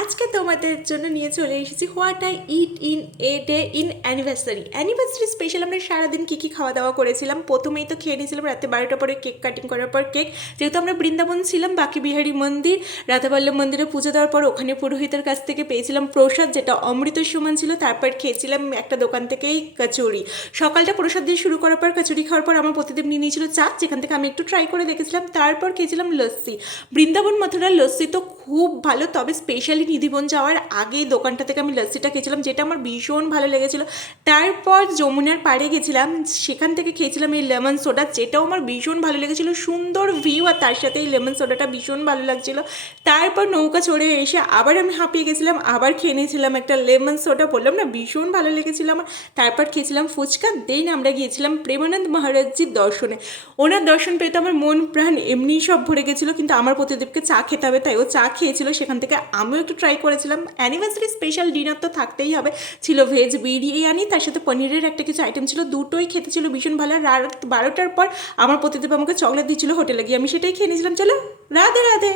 আজকে তোমাদের জন্য নিয়ে চলে এসেছি what I it in a day in anniversary special. আমরা সারাদিন কী কী খাওয়া দাওয়া করেছিলাম। প্রথমেই তো খেয়ে নিয়েছিলাম রাতে 12টার পরে কেক কাটিং করার পর কেক, যেহেতু আমরা বৃন্দাবন ছিলাম, বাকি বিহারী মন্দির রাধাবল্লভ মন্দিরে পুজো দেওয়ার পর ওখানে পুরোহিতের কাছ থেকে পেয়েছিলাম প্রসাদ, যেটা অমৃতের সমান ছিল। তারপর খেয়েছিলাম একটা দোকান থেকেই কচুরি। সকালটা প্রসাদ দিয়ে শুরু করার পর কচুরি খাওয়ার পর আমার প্রতিদেব নিয়ে নিয়েছিল চা, যেখান থেকে আমি একটু ট্রাই করে দেখেছিলাম। তারপর খেয়েছিলাম লস্যি। বৃন্দাবন মথুরার লস্যি তো খুব ভালো, তবে স্পেশালি নিধিবন যাওয়ার আগে দোকানটা থেকে আমি লস্যিটা খেয়েছিলাম, যেটা আমার ভীষণ ভালো লেগেছিলো। তারপর যমুনার পাড়ে গেছিলাম, সেখান থেকে খেয়েছিলাম এই লেমন সোডা, যেটাও আমার ভীষণ ভালো লেগেছিলো। সুন্দর ভিউ আর তার সাথে এই লেমন সোডাটা ভীষণ ভালো লাগছিলো। তারপর নৌকা চড়ে এসে আবার আমি হাঁপিয়ে গেছিলাম, আবার খেয়ে নিয়েছিলাম একটা লেমন সোডা, বললাম না ভীষণ ভালো লেগেছিলো আমার। তারপর খেয়েছিলাম ফুচকা। দেন আমরা গিয়েছিলাম প্রেমানন্দ মহারাজজির দর্শনে। ওনার দর্শন পেতে আমার মন প্রাণ এমনিই সব ভরে গেছিলো, কিন্তু আমার প্রতিদেবকে চা খেতে হবে, তাই ও চা খেয়েছিল। সেখান থেকে আমিও একটু ট্রাই করেছিলাম। অ্যানিভার্সারি স্পেশাল ডিনার তো থাকতেই হবে, ছিল ভেজ বিরিয়ানি, তার সাথে পনিরের একটা কিছু আইটেম ছিল, দুটোই খেতে ছিল ভীষণ ভালো। রাত 12টার পর আমার প্রতিদেব আমাকে চকলেট দিচ্ছিল হোটেলে গিয়ে, আমি সেটাই খেয়ে নিয়েছিলাম। চলো, রাধে রাধে।